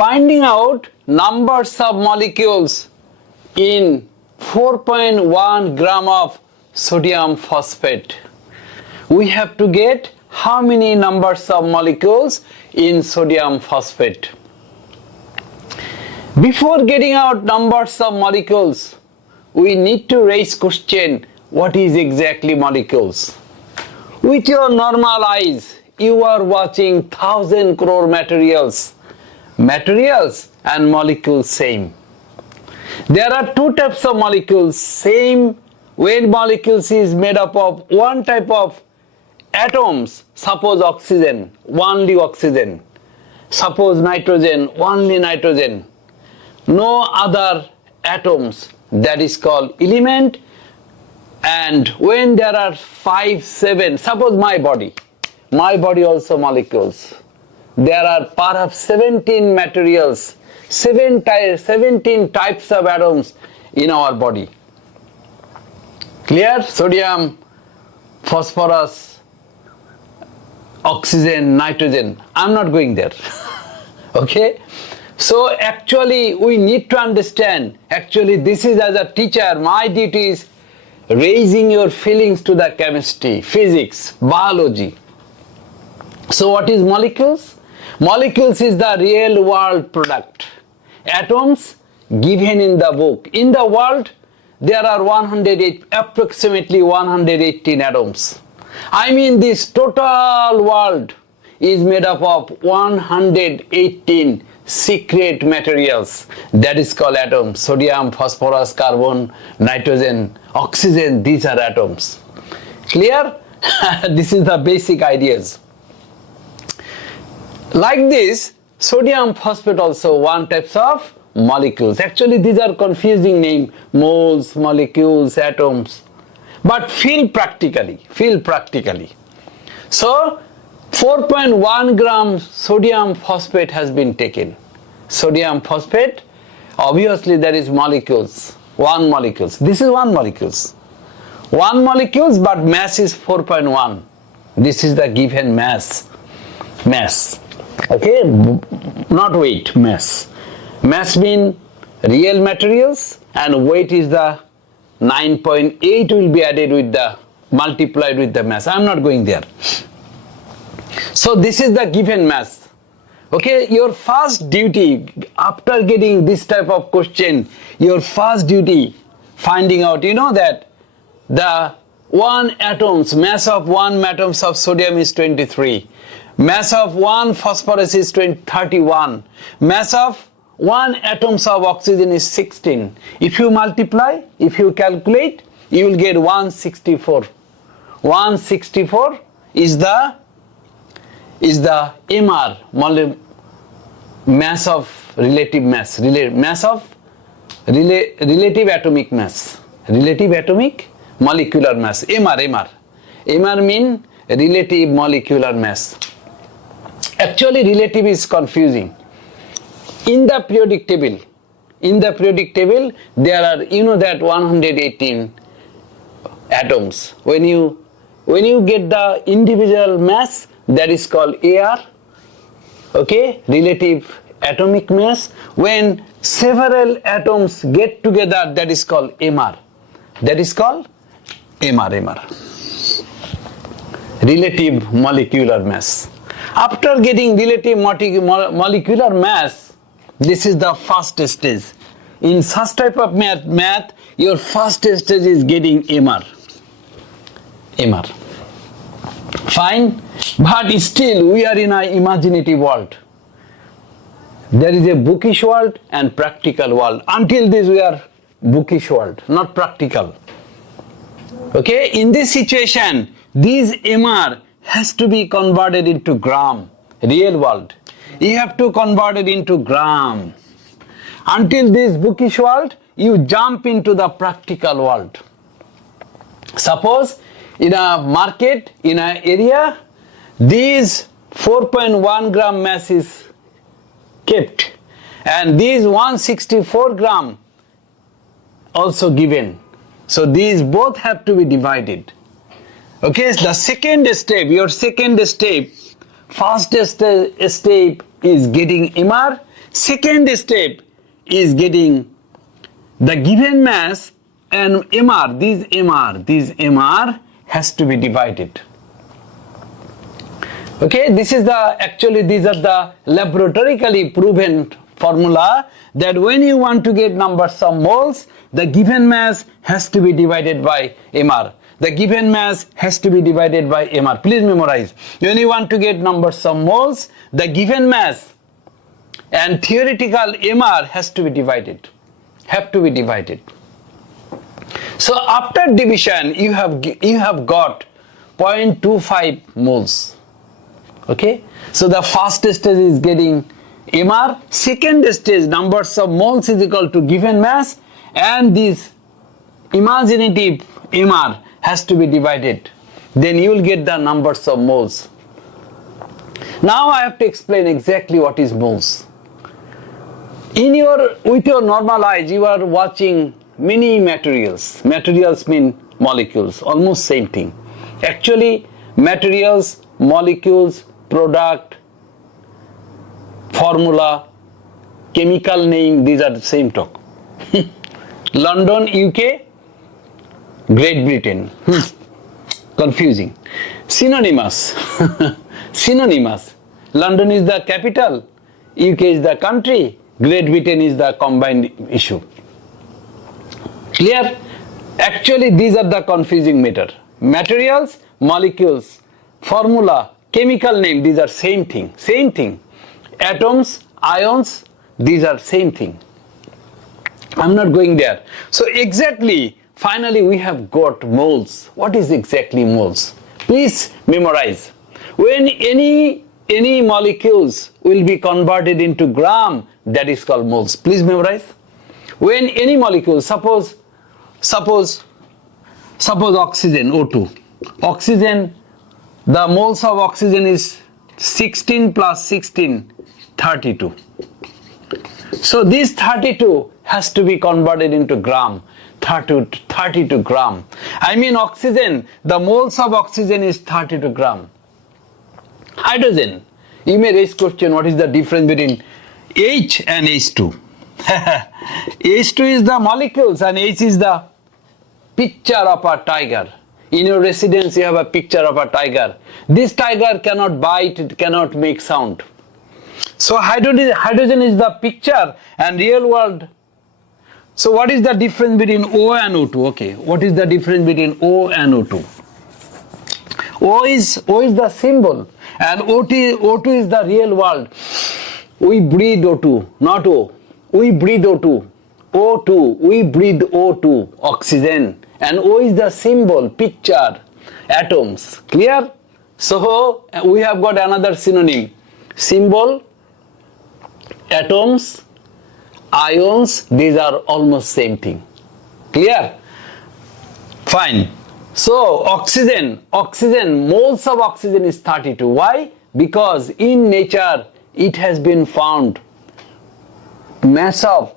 Finding out numbers of molecules in 4.1 gram of sodium phosphate. We have to get how many numbers of molecules in sodium phosphate. Before getting out numbers of molecules, we need to raise question, what is exactly molecules? With your normal eyes, you are watching 1,000 crore materials. Materials and molecules same. There are two types of molecules, same when molecules is made up of one type of atoms, suppose oxygen, only oxygen, suppose nitrogen, only nitrogen, no other atoms, that is called element. And when there are 5, 7, suppose my body also molecules, there are perhaps 17 materials, 17 types of atoms in our body. Clear? Sodium, phosphorus, oxygen, nitrogen. I'm not going there. Okay? So actually we need to understand, actually this is, as a teacher, my duty is raising your feelings to the chemistry, physics, biology. So what is molecules? Molecules is the real world product. Atoms given in the book. In the world there are approximately 118 atoms. I mean this total world is made up of 118 secret materials, that is called atoms. Sodium, phosphorus, carbon, nitrogen, oxygen, these are atoms. Clear? This is the basic ideas. Like this, sodium phosphate also one types of molecules. Actually these are confusing name, moles, molecules, atoms, but feel practically. So 4.1 gram sodium phosphate has been taken. Sodium phosphate, obviously there is molecules, one molecules. This is one molecules. One molecules, but mass is 4.1. This is the given mass. Okay, not weight, mass. Mass mean real materials, and weight is the 9.8 will be added with the multiplied with the mass. I am not going there. So this is the given mass. Okay, your first duty after getting this type of question, your first duty finding out, you know that the mass of one atoms of sodium is 23. Mass of one phosphorus is 31. Mass of one atoms of oxygen is 16. If you multiply, if you calculate, you will get 164. 164 is the MR, mass of relative mass, relative atomic mass, relative atomic molecular mass, MR. MR mean relative molecular mass. Actually relative is confusing. In the periodic table there are, you know that 118 atoms. When you get the individual mass, that is called AR, okay, relative atomic mass. When several atoms get together, that is called MR. MR. Relative molecular mass. After getting relative molecular mass, this is the first stage. In such type of math, your first stage is getting MR. Fine, but still we are in an imaginative world. There is a bookish world and practical world. Until this we are bookish world, not practical. Okay, in this situation, this MR has to be converted into gram. Real world, you have to convert it into gram. Until this bookish world, you jump into the practical world. Suppose in a market, in an area, these 4.1 gram mass is kept, and these 164 gram also given. So these both have to be divided. Okay, the second step, your second step, first step is getting MR, Second step is getting the given mass and MR, this MR has to be divided. Okay, this is these are the laboratorically proven formula that when you want to get numbers of moles, the given mass has to be divided by MR. The given mass has to be divided by MR. Please memorize. When you want to get numbers of moles, the given mass and theoretical MR has to be divided. So after division, you have got 0.25 moles. Okay, so the first stage is getting MR. Second stage, numbers of moles is equal to given mass, and this imaginative MR has to be divided. Then you will get the numbers of moles. Now I have to explain exactly what is moles. With your normal eyes, you are watching many materials. Materials mean molecules, almost same thing. Actually, materials, molecules, product, formula, chemical name, these are the same talk. London, UK, Great Britain. Confusing. Synonymous. Synonymous. London is the capital, UK is the country, Great Britain is the combined issue. Clear? Actually, these are the confusing matter. Materials, molecules, formula, chemical name, these are same thing. Same thing. Atoms, ions, these are same thing. I'm not going there. So exactly, finally we have got moles. What is exactly moles? Please memorize. When any molecules will be converted into gram, that is called moles. Please memorize. When any molecule, suppose oxygen, O2. Oxygen, the moles of oxygen is 16 plus 16, 32. So this 32 has to be converted into gram, 32 gram. I mean oxygen, the moles of oxygen is 32 gram. Hydrogen, you may raise question, what is the difference between H and H2? H2 is the molecules and H is the picture of a tiger. In your residence you have a picture of a tiger. This tiger cannot bite, it cannot make sound. So hydrogen is the picture and real world. So what is the difference between O and O2? Okay, what is the difference between O and O2? O is the symbol and O2 is the real world. We breathe O2, not O. We breathe O2. O2, we breathe O2, oxygen. And O is the symbol, picture, atoms. Clear? So we have got another synonym. Symbol, atoms, ions, these are almost same thing. Clear? Fine. So oxygen, moles of oxygen is 32. Why? Because in nature it has been found mass of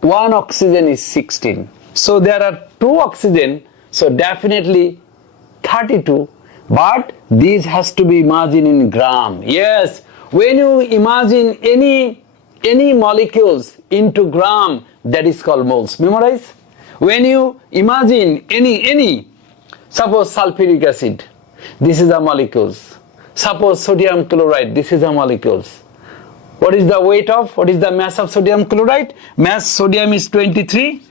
one oxygen is 16. So there are two oxygen, so definitely 32, but these has to be imagined in gram. Yes, when you imagine any molecules into gram, that is called moles. Memorize. When you imagine any, suppose sulfuric acid, this is a molecules. Suppose sodium chloride, this is a molecules. What is the mass of sodium chloride? Mass sodium is 23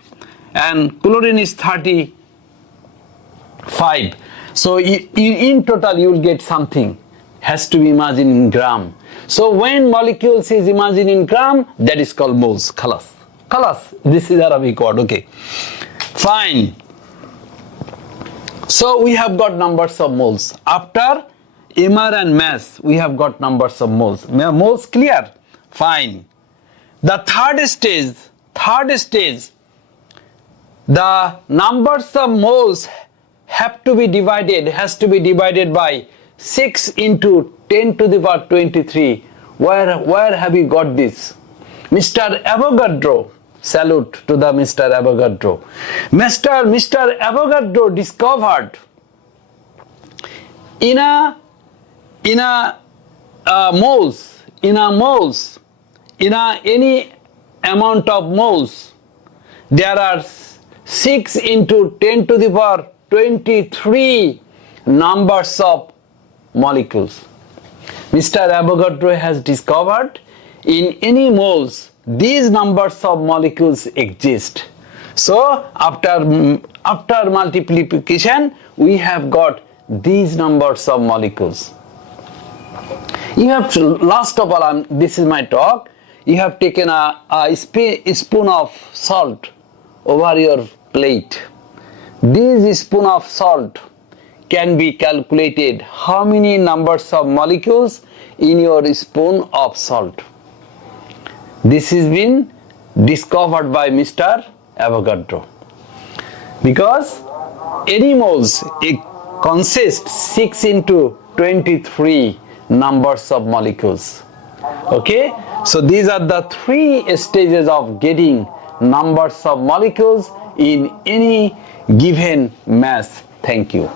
and chlorine is 35. So in total you will get something, has to be imagined in gram. So when molecules is imagined in gram, that is called moles. Khalas. This is Arabic word. Okay. Fine. So we have got numbers of moles. After MR and mass, we have got numbers of moles. Moles clear? Fine. The third stage, the numbers of moles has to be divided by 6 into 10 to the power 23. Where have you got this? Mr. Avogadro. Salute to the Mr. Avogadro. Mr. Avogadro discovered in a moles in any amount of moles, there are 6 into 10 to the power 23 numbers of molecules. Mr. Avogadro has discovered in any moles these numbers of molecules exist. So after multiplication we have got these numbers of molecules. You have to, last of all, this is my talk, you have taken a spoon of salt over your plate. This spoon of salt can be calculated how many numbers of molecules in your spoon of salt. This has been discovered by Mr. Avogadro. Because any moles consist 6 into 23 numbers of molecules. Okay, so these are the 3 stages of getting numbers of molecules in any given mass. Thank you.